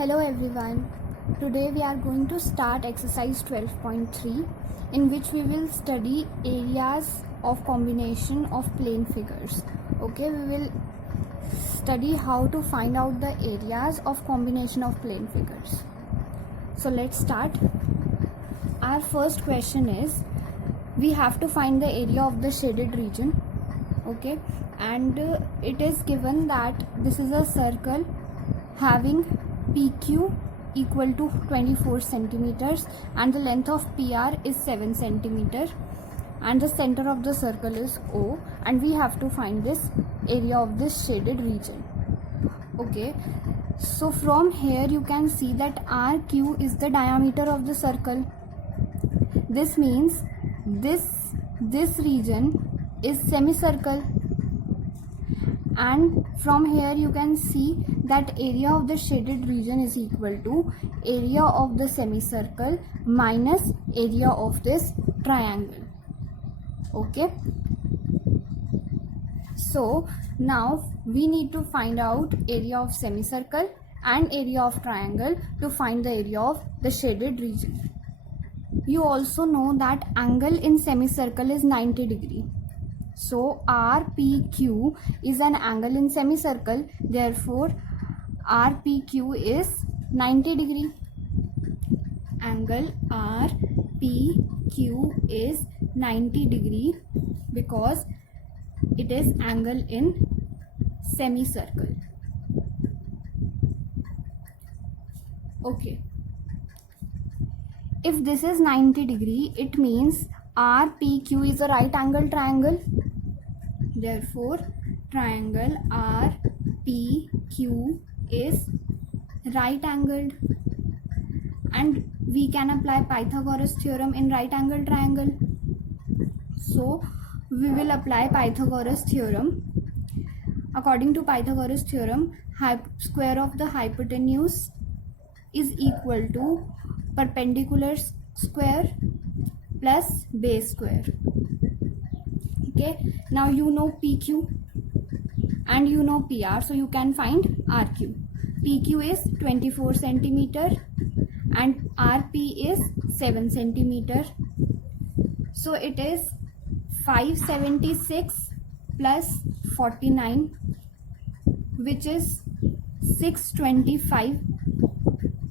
Hello everyone. Today we are going to start exercise 12.3 in which we will study areas of combination of plane figures. Okay, we will study how to find out the areas of combination of plane figures. So let's start. Our first question is we have to find the area of the shaded region. Okay, and it is given that this is a circle having PQ equal to 24 centimeters and the length of PR is 7 centimeter and the center of the circle is O, and we have to find this area of this shaded region. Okay, so from here you can see that RQ is the diameter of the circle. This means this region is semicircle, and from here you can see that area of the shaded region is equal to area of the semicircle minus area of this triangle. Okay, so now we need to find out area of semicircle and area of triangle to find the area of the shaded region. You also know that angle in semicircle is 90 degree. So RPQ is an angle in semicircle, therefore RPQ is 90 degree. Angle RPQ is 90 degree because it is angle in semicircle. Okay. If this is 90 degree, it means RPQ is a right angle triangle. Therefore, triangle RPQ is right angled, and we can apply Pythagoras theorem in right angle triangle. So, we will apply Pythagoras theorem. According to Pythagoras theorem, square of the hypotenuse is equal to perpendicular square plus base square. Okay, now you know PQ and you know PR, so you can find RQ. PQ is 24 centimeter and RP is 7 centimeter. So it is 576 plus 49, which is 625.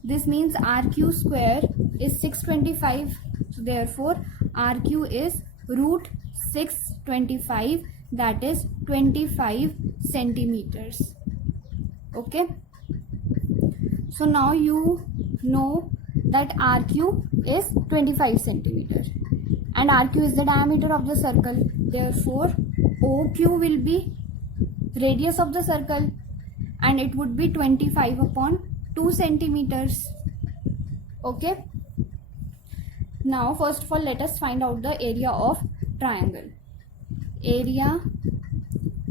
This means RQ square is 625. So therefore RQ is root 625, that is 25 centimeters. Okay, so now you know that RQ is 25 centimeter and RQ is the diameter of the circle. Therefore OQ will be radius of the circle and it would be 25 upon 2 centimeters. Okay, now first of all let us find out the area of triangle. Area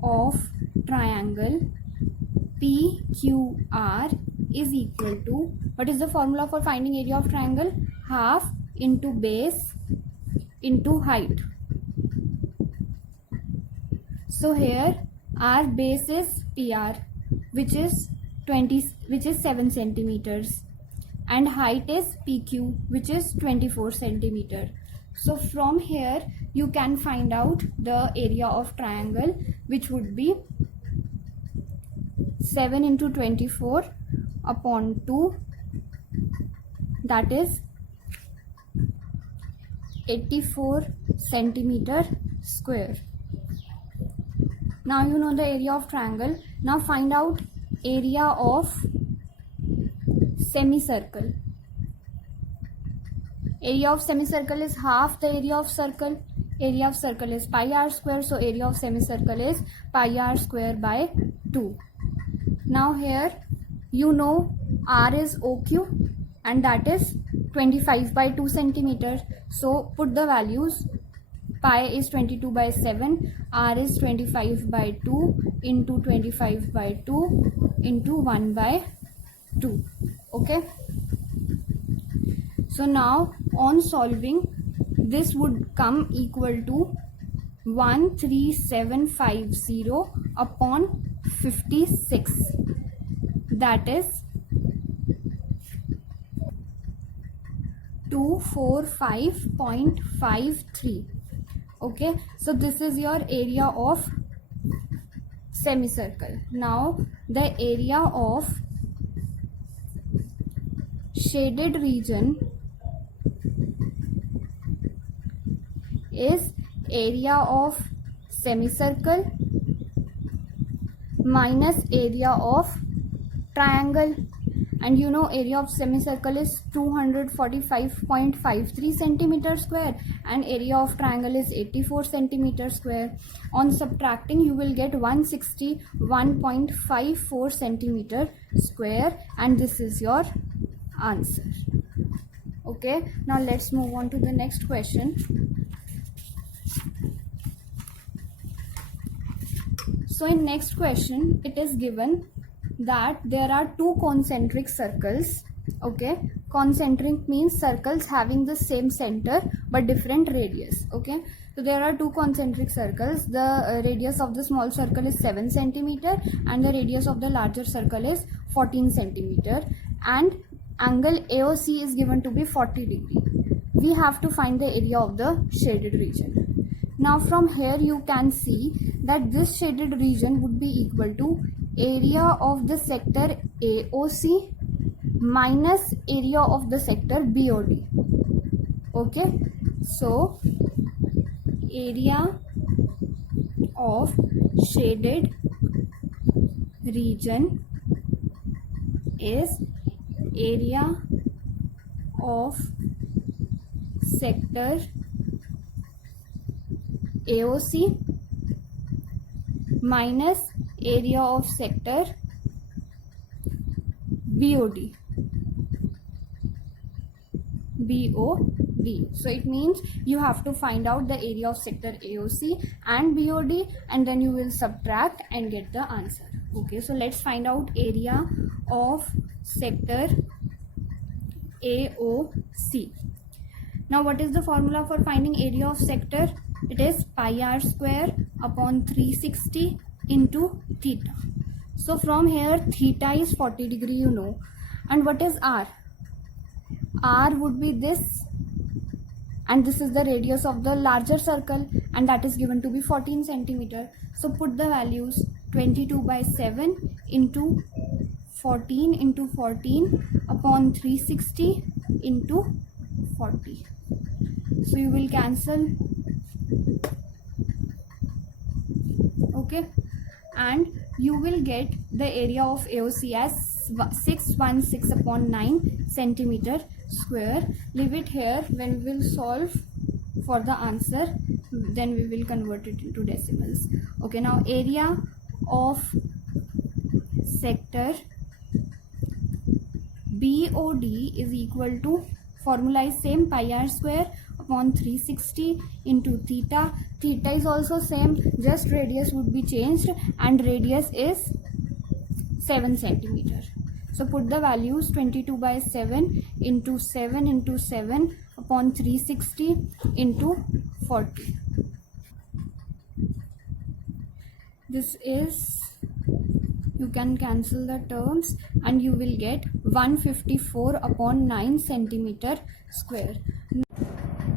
of triangle PQR is equal to, what is the formula for finding area of triangle? Half into base into height. So here our base is PR, which is 7 centimeters, and height is PQ, which is 24 centimeter. So from here you can find out the area of triangle, which would be 7 into 24 upon 2, that is 84 centimeter square. Now you know the area of triangle. Now find out area of semicircle. Area of semicircle is half the area of circle. Area of circle is pi r square, so area of semicircle is pi r square by 2. Now here you know R is OQ and that is 25 by 2 centimeters. So put the values. Pi is 22 by 7, R is 25 by 2 into 25 by 2 into 1 by 2. Okay, so now on solving, this would come equal to 13750 upon 56, that is 245.53. Okay, so this is your area of semicircle. Now the area of shaded region is area of semicircle minus area of triangle, and you know area of semicircle is 245.53 centimeter square and area of triangle is 84 centimeter square. On subtracting you will get 161.54 centimeter square, and this is your answer. Okay, now let's move on to the next question. So in next question it is given that there are two concentric circles. Okay, concentric means circles having the same center but different radius. Okay, so there are two concentric circles. The radius of the small circle is 7 centimeter and the radius of the larger circle is 14 centimeter, and angle AOC is given to be 40 degree. We have to find the area of the shaded region. Now from here you can see that this shaded region would be equal to area of the sector AOC minus area of the sector BOD. Okay, so area of shaded region is area of sector AOC minus area of sector BOD. So it means you have to find out the area of sector AOC and BOD and then you will subtract and get the answer. Okay, so let's find out area of sector AOC. Now what is the formula for finding area of sector? It is pi r square upon 360 into theta. So from here theta is 40 degree, you know, and what is r? R would be this, and this is the radius of the larger circle and that is given to be 14 centimeter. So put the values 22/7 into 14 into 14 upon 360 into 40. So you will cancel. Okay, and you will get the area of AOC as 616/9 centimeter square. Leave it here. When we will solve for the answer, then we will convert it into decimals. Okay, now area of sector BOD is equal to, formula is same, pi r square upon 360 into theta. Theta is also same, just radius would be changed and radius is 7 centimeter. So put the values 22/7 into 7 into 7 upon 360 into 40. This is, you can cancel the terms and you will get 154/9 centimeter square.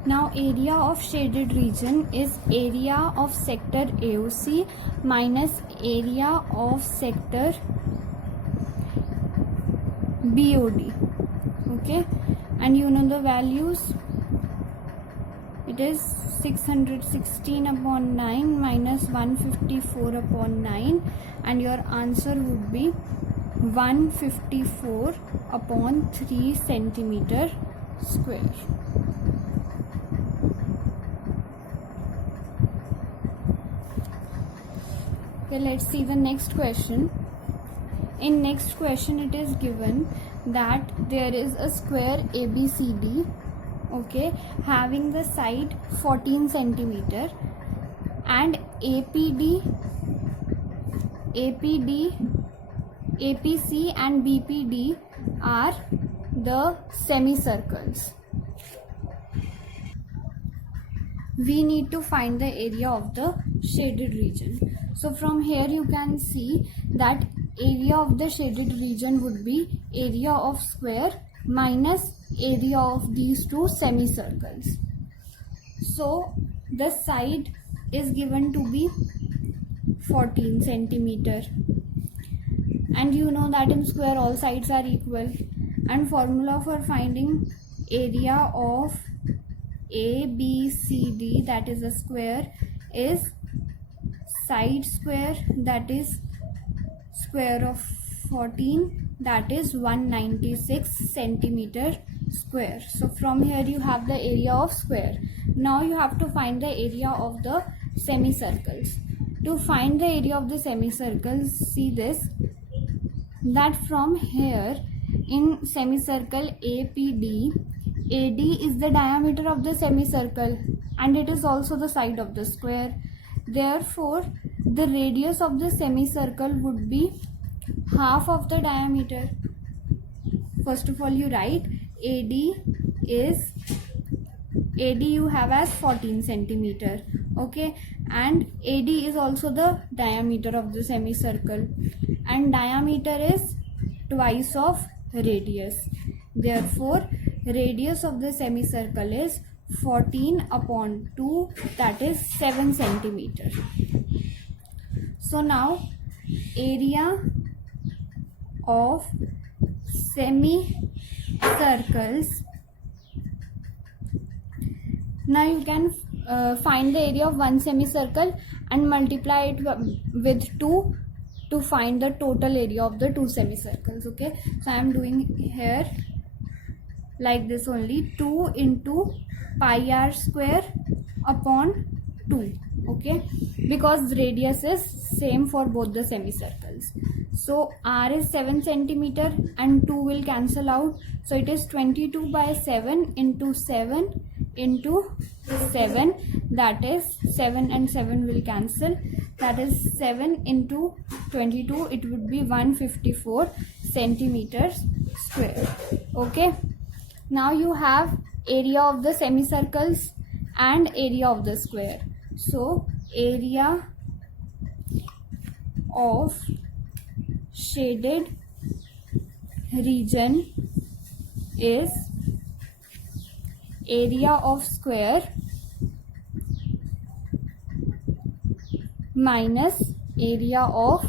Now area of shaded region is area of sector AOC minus area of sector BOD. Okay, and you know the values, it is 616/9 minus 154/9 and your answer would be 154/3 centimeter square. Okay, let's see the next question. In next question it is given that there is a square ABCD, okay, having the side 14 centimeter and APC and BPD are the semicircles. We need to find the area of the shaded region. So from here you can see that area of the shaded region would be area of square minus area of these two semicircles. So the side is given to be 14 centimeter, and you know that in square all sides are equal, and formula for finding area of ABCD, that is a square, is side square, that is square of 14, that is 196 centimeter square. So from here you have the area of square. Now you have to find the area of the semicircles. To find the area of the semicircles, see this, that from here in semicircle APD, AD is the diameter of the semicircle and it is also the side of the square. Therefore, the radius of the semicircle would be half of the diameter. First of all, you write AD you have as 14 centimeter, okay, and AD is also the diameter of the semicircle, and diameter is twice of radius. Therefore, radius of the semicircle is 14 upon 2, that is 7 centimeter. So now area of semicircles, now you can find the area of one semicircle and multiply it with 2 to find the total area of the two semicircles, okay. So I am doing here like this only, 2 into pi r square upon 2, okay, because radius is same for both the semicircles. So r is 7 centimeter and 2 will cancel out, so it is 22 by 7 into 7 into 7, that is 7 and 7 will cancel, that is 7 into 22, it would be 154 centimeters square, okay. Now you have area of the semicircles and area of the square. So area of shaded region is area of square minus area of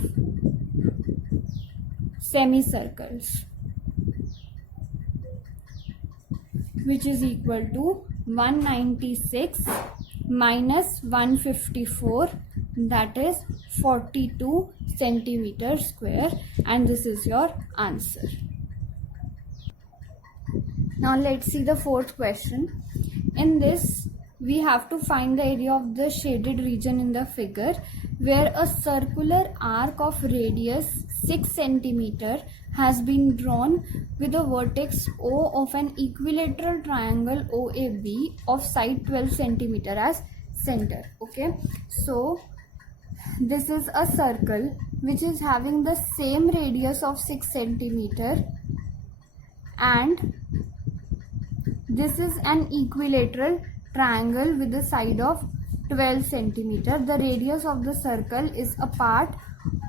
semicircles, which is equal to 196 minus 154, that is 42 centimeter square, and this is your answer. Now let's see the fourth question. In this, we have to find the area of the shaded region in the figure where a circular arc of radius 6 centimeter has been drawn with a vertex O of an equilateral triangle OAB of side 12 centimeter as center, okay. So this is a circle which is having the same radius of 6 centimeter and this is an equilateral triangle with a side of 12 centimeter. The radius of the circle is a part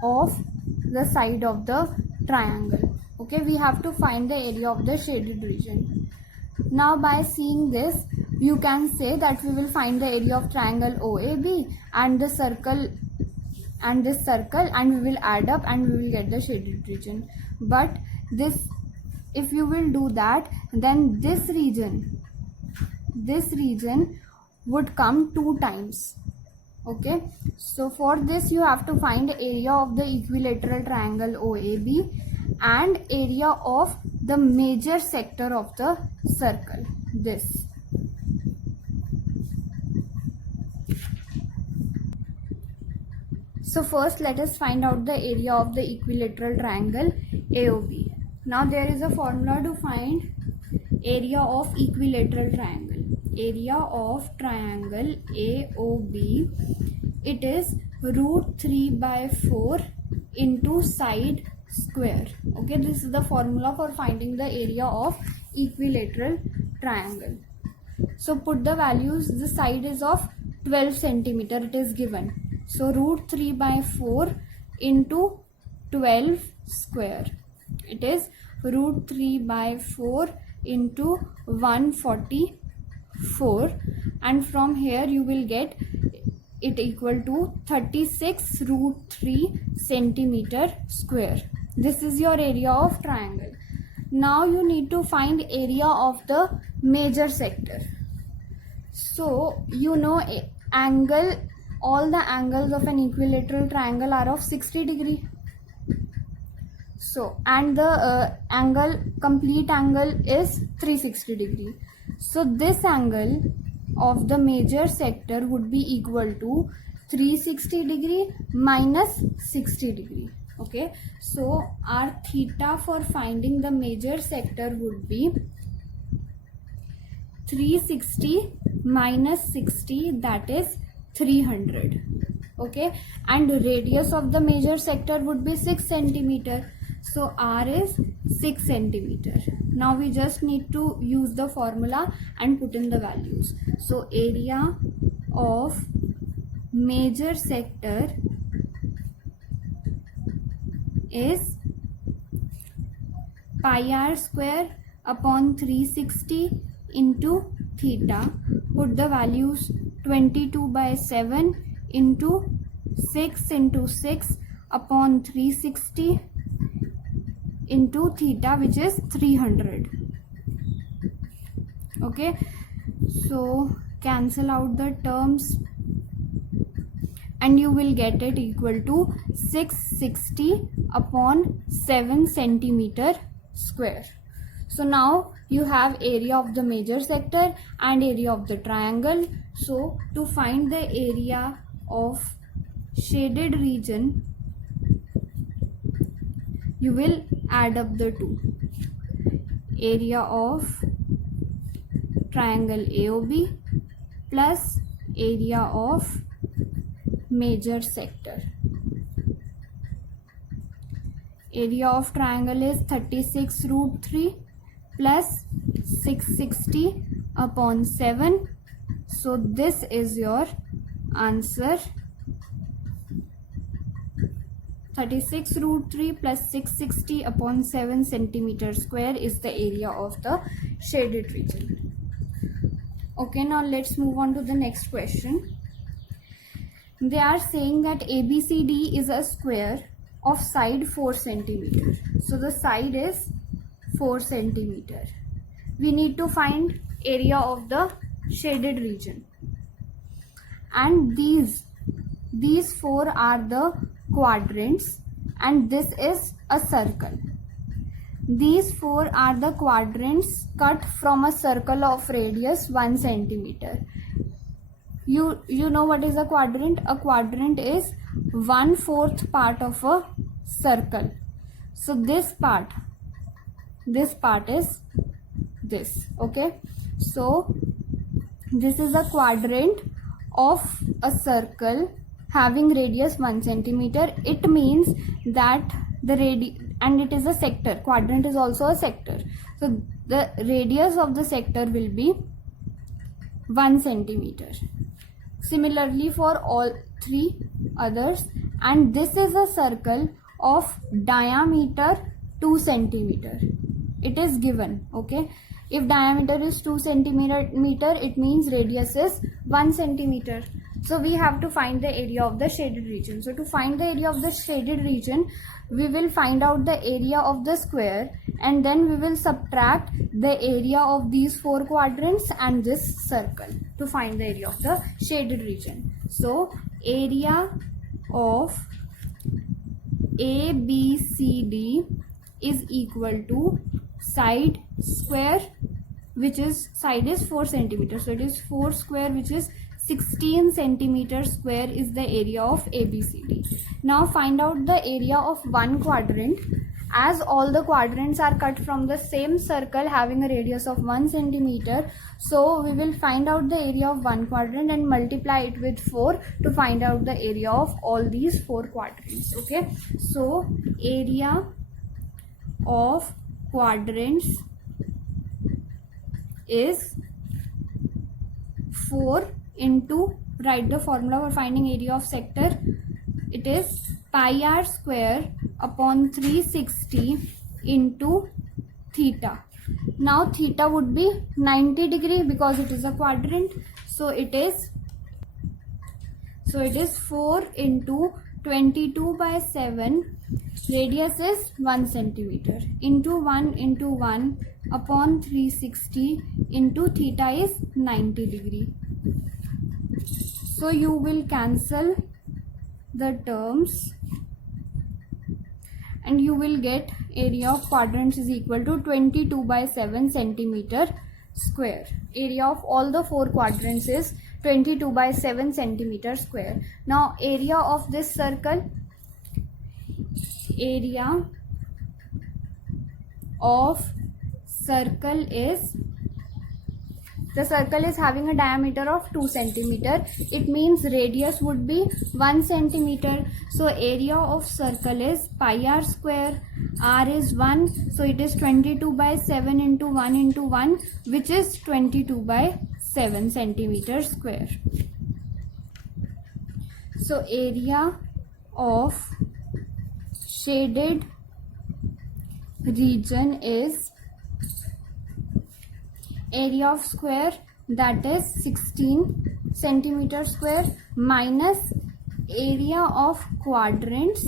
of the side of the triangle, okay. We have to find the area of the shaded region. Now by seeing this, you can say that we will find the area of triangle OAB and the circle and this circle, and we will add up and we will get the shaded region. But this, if you will do that, then this region would come 2 times, okay. So for this you have to find area of the equilateral triangle OAB and area of the major sector of the circle, this. So first let us find out the area of the equilateral triangle AOB. Now there is a formula to find area of equilateral triangle. Area of triangle AOB, it is root 3 by 4 into side square, okay. This is the formula for finding the area of equilateral triangle. So put the values, the side is of 12 centimeter, it is given. So root 3 by 4 into 12 square, it is root 3 by 4 into 144, and from here you will get it equal to 36 root 3 centimeter square. This is your area of triangle. Now you need to find area of the major sector. So you know angle, all the angles of an equilateral triangle are of 60 degree. So and the complete angle is 360 degree. So this angle of the major sector would be equal to 360 degree minus 60 degree. Okay, so our theta for finding the major sector would be 360 minus 60, that is 300. Okay, and radius of the major sector would be 6 centimeter. So R is 6 centimeter. Now we just need to use the formula and put in the values. So area of major sector is pi r square upon 360 into theta. Put the values 22 by 7 into 6 into 6 upon 360 into theta, which is 300. Okay, so cancel out the terms and you will get it equal to 660 upon 7 centimeter square. So now you have area of the major sector and area of the triangle. So to find the area of shaded region, you will add up the two. Area of triangle AOB plus area of major sector. Area of triangle is 36 root 3 plus 660 upon 7. So this is your answer. 36 root 3 plus 660 upon 7 centimeter square is the area of the shaded region. Okay, now let's move on to the next question. They are saying that ABCD is a square of side 4 centimeter. So the side is 4 centimeter. We need to find area of the shaded region. And these 4 are the quadrants and this is a circle. These 4 are the quadrants cut from a circle of radius 1 centimeter. You know what is a quadrant? A quadrant is 1/4 part of a circle. So this part is this. Okay, so this is a quadrant of a circle having radius 1 centimeter. It means that and it is a sector. Quadrant is also a sector. So the radius of the sector will be 1 centimeter. Similarly for all 3 others, and this is a circle of diameter 2 centimeter. It is given. Okay, if diameter is 2 centimeter, it means radius is 1 centimeter. So we have to find the area of the shaded region. So to find the area of the shaded region, we will find out the area of the square and then we will subtract the area of these 4 quadrants and this circle to find the area of the shaded region. So area of ABCD is equal to side square, which is side is 4 centimeters. So it is 4 square, which is 16 centimeter square is the area of ABCD. Now find out the area of one quadrant. As all the quadrants are cut from the same circle having a radius of 1 centimeter, so we will find out the area of one quadrant and multiply it with 4 to find out the area of all these 4 quadrants. Okay, so area of quadrants is 4 into, write the formula for finding area of sector. It is pi r square upon 360 into theta. Now theta would be 90 degree because it is a quadrant. So it is 4 into 22 by 7. Radius is 1 centimeter into 1 upon 360 into theta is 90 degree. So you will cancel the terms and you will get area of quadrants is equal to 22 by 7 centimeter square. Area of all the 4 quadrants is 22 by 7 centimeter square. Now area of this circle, area of circle is, the circle is having a diameter of 2 centimeter. It means radius would be 1 centimeter. So area of circle is pi r square. R is 1. So it is 22 by 7 into 1, which is 22 by 7 centimeter square. So area of shaded region is area of square, that is 16 centimeter square, minus area of quadrants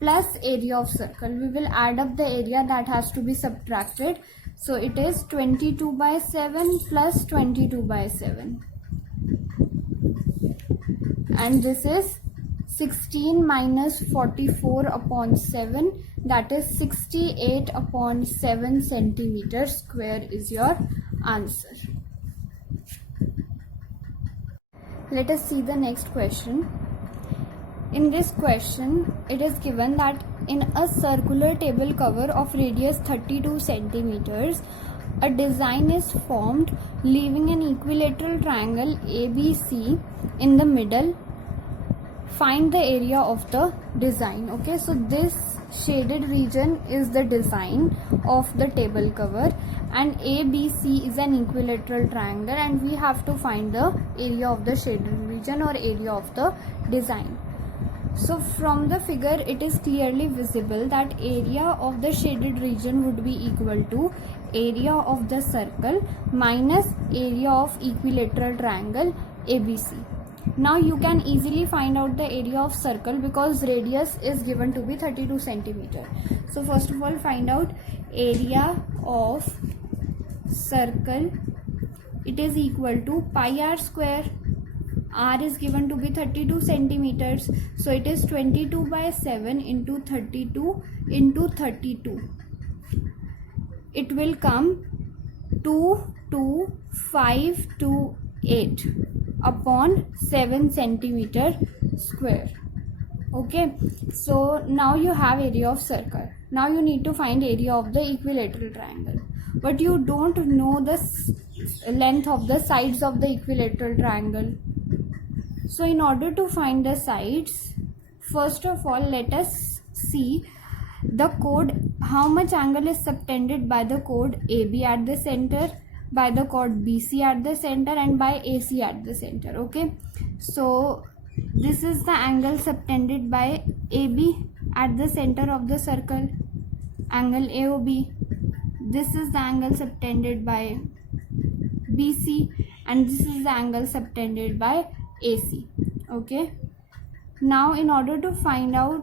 plus area of circle. We will add up the area that has to be subtracted. So it is 22 by 7 plus 22 by 7. And this is 16 minus 44 upon 7, that is 68 upon 7 centimeter square is your answer. Let us see the next question. In this question, it is given that in a circular table cover of radius 32 centimeters, a design is formed leaving an equilateral triangle ABC in the middle. Find the area of the design. Okay, so this shaded region is the design of the table cover and ABC is an equilateral triangle, and we have to find the area of the shaded region or area of the design. So from the figure it is clearly visible that area of the shaded region would be equal to area of the circle minus area of equilateral triangle ABC. Now you can easily find out the area of circle because radius is given to be 32 centimeter. So first of all, find out area of circle. It is equal to pi r square. R is given to be 32 centimeters. So it is 22 by 7 into 32 into 32. It will come 22528 upon 7 centimeter square. Okay, so now you have area of circle. Now you need to find area of the equilateral triangle, but you don't know the length of the sides of the equilateral triangle. So in order to find the sides, first of all let us see the chord, how much angle is subtended by the chord AB at the center, by the chord BC at the center, and by AC at the center. Okay, so this is the angle subtended by AB at the center of the circle, angle AOB. This is the angle subtended by BC, and this is the angle subtended by AC. Okay, now in order to find out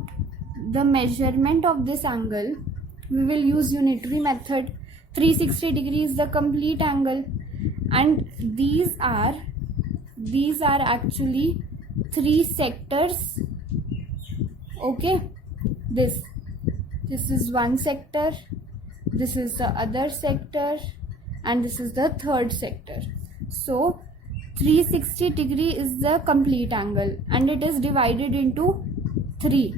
the measurement of this angle, we will use unitary method. 360 degrees is the complete angle, and these are actually 3 sectors. Okay, this is one sector, this is the other sector, and this is the third sector. So 360 degree is the complete angle and it is divided into 3.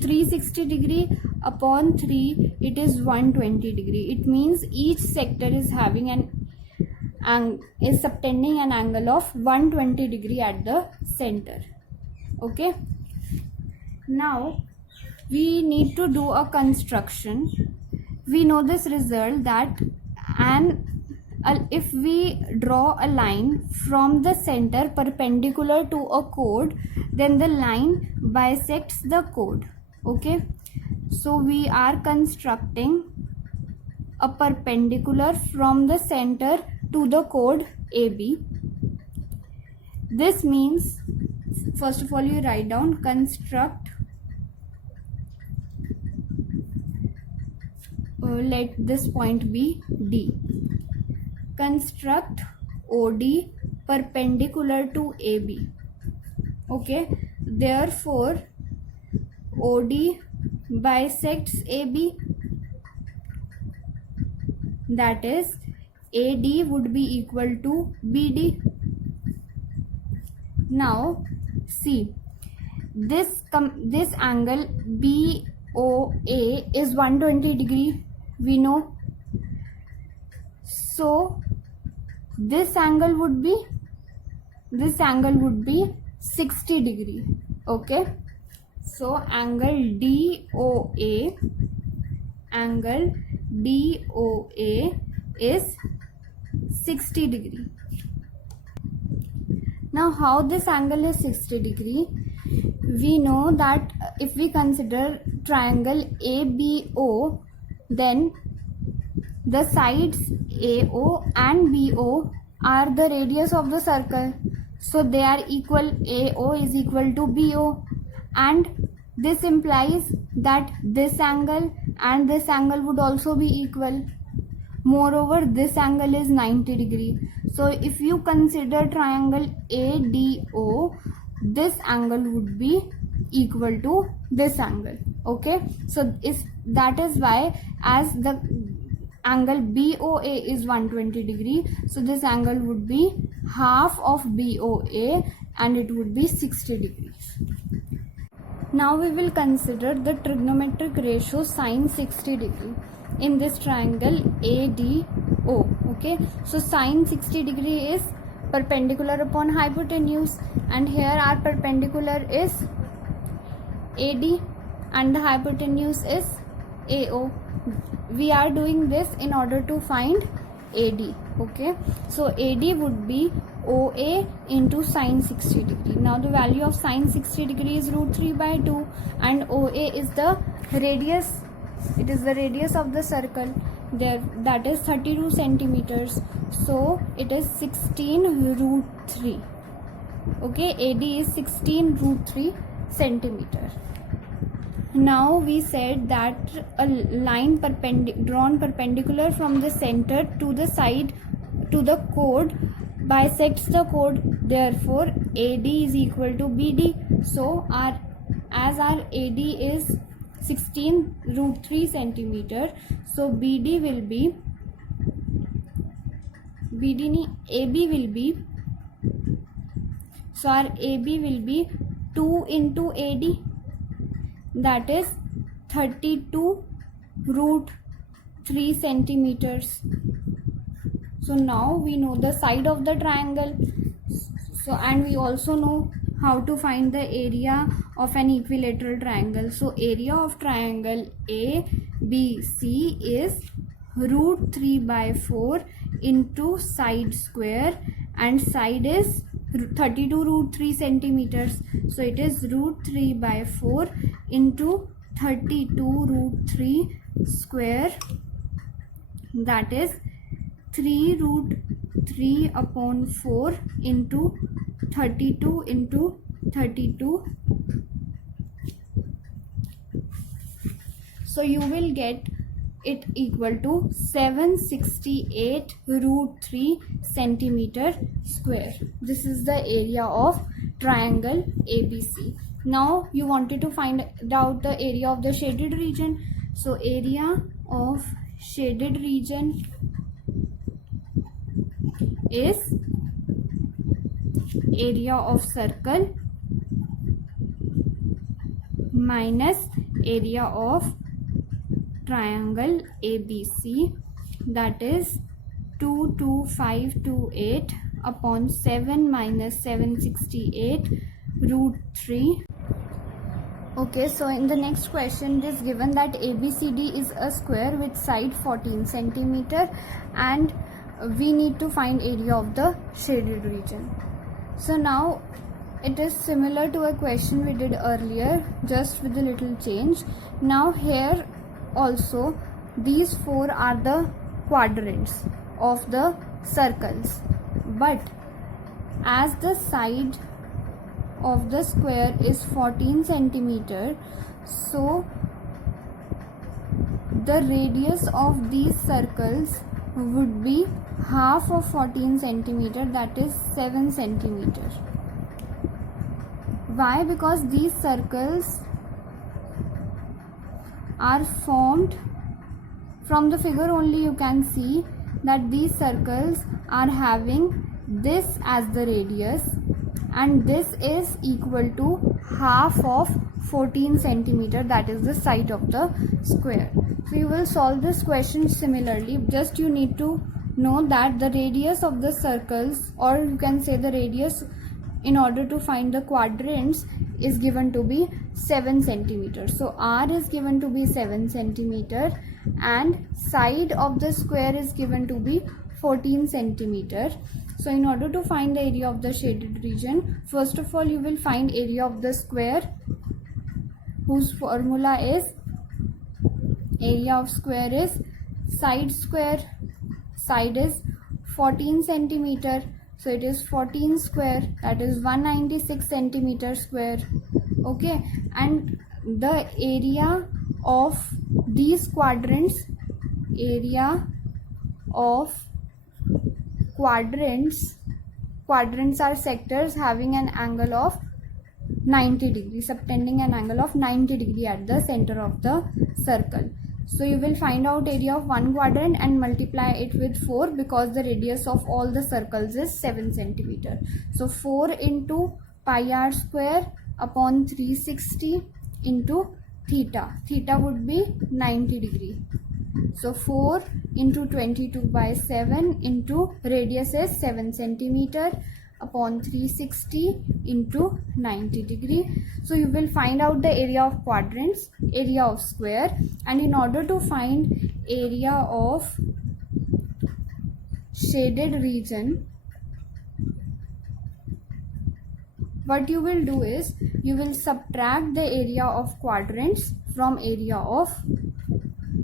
360 degree upon 3, it is 120 degree. It means each sector is having is subtending an angle of 120 degree at the center. Okay, now we need to do a construction. We know this result that if we draw a line from the center perpendicular to a chord, then the line bisects the chord. Okay, so we are constructing a perpendicular from the center to the chord AB. This means, first of all, you write down construct, let this point be D. Construct OD perpendicular to AB. Okay, therefore OD bisects AB, that is AD would be equal to BD. Now see, this angle BOA is 120 degree, we know. So this angle would be 60 degree. Okay, so angle DOA is 60 degree. Now how this angle is 60 degree? We know that if we consider triangle ABO, then the sides AO and BO are the radius of the circle, so they are equal. AO is equal to BO, and this implies that this angle and this angle would also be equal. Moreover, this angle is 90 degree. So if you consider triangle ADO, this angle would be equal to this angle. Okay, so that is why, as the angle BOA is 120 degree, so this angle would be half of BOA and it would be 60 degrees. Now we will consider the trigonometric ratio sine 60 degree in this triangle ADO. Okay, so sine 60 degree is perpendicular upon hypotenuse, and here our perpendicular is AD and the hypotenuse is AO. We are doing this in order to find AD. Okay, so AD would be OA into sine 60 degree. Now the value of sine 60 degree is √3/2, and OA is the radius. It is the radius of the circle there, that is 32 centimeters. So it is 16√3. Okay, AD is 16√3 centimeter. Now we said that a line drawn perpendicular from the center to the side to the chord bisects the chord. Therefore AD is equal to BD. So as our AD is 16√3 centimeter, so AB will be so our AB will be 2 into AD, that is 32√3 centimeters. So now we know the side of the triangle, so and we also know how to find the area of an equilateral triangle. So area of triangle ABC is √3/4 into side square, and side is 32√3 centimeters. So it is √3/4 into 32√3 square, that is 3√3/4 into 32 into 32. So you will get it equal to 768√3 centimeter square. This is the area of triangle ABC. Now you wanted to find out the area of the shaded region. So area of shaded region is area of circle minus area of triangle ABC, that is 22528 upon 7 minus 768√3. Okay, so in the next question it is given that ABCD is a square with side 14 centimeter and we need to find area of the shaded region. So now it is similar to a question we did earlier, just with a little change. Now here also these four are the quadrants of the circles, but as the side of the square is 14 centimeter, so the radius of these circles would be half of 14 centimeter, that is 7 centimeter. Why? Because these circles are formed from the figure only. You can see that these circles are having this as the radius, and this is equal to half of 14 centimeter, that is the side of the square. So you will solve this question similarly. Just you need to know that the radius of the circles, or you can say the radius in order to find the quadrants, is given to be 7 centimeter. So R is given to be 7 centimeter and side of the square is given to be 14 centimeter. So in order to find the area of the shaded region, first of all you will find area of the square, whose formula is area of square is side square. Side is 14 centimeter, so it is 14 square, that is 196 centimeter square. Okay, and the area of these quadrants, area of quadrants are sectors having an angle of 90 degrees, subtending an angle of 90 degrees at the center of the circle. So you will find out area of one quadrant and multiply it with 4, because the radius of all the circles is 7 centimeter. So 4 into pi r square upon 360 into theta. Theta would be 90 degree. So 4 into 22 by 7 into radius is 7 centimeter upon 360 into 90 degree. So you will find out the area of quadrants, area of square, and in order to find area of shaded region, what you will do is you will subtract the area of quadrants from area of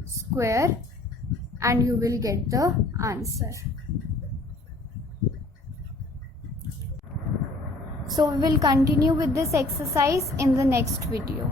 square and you will get the answer. So we will continue with this exercise in the next video.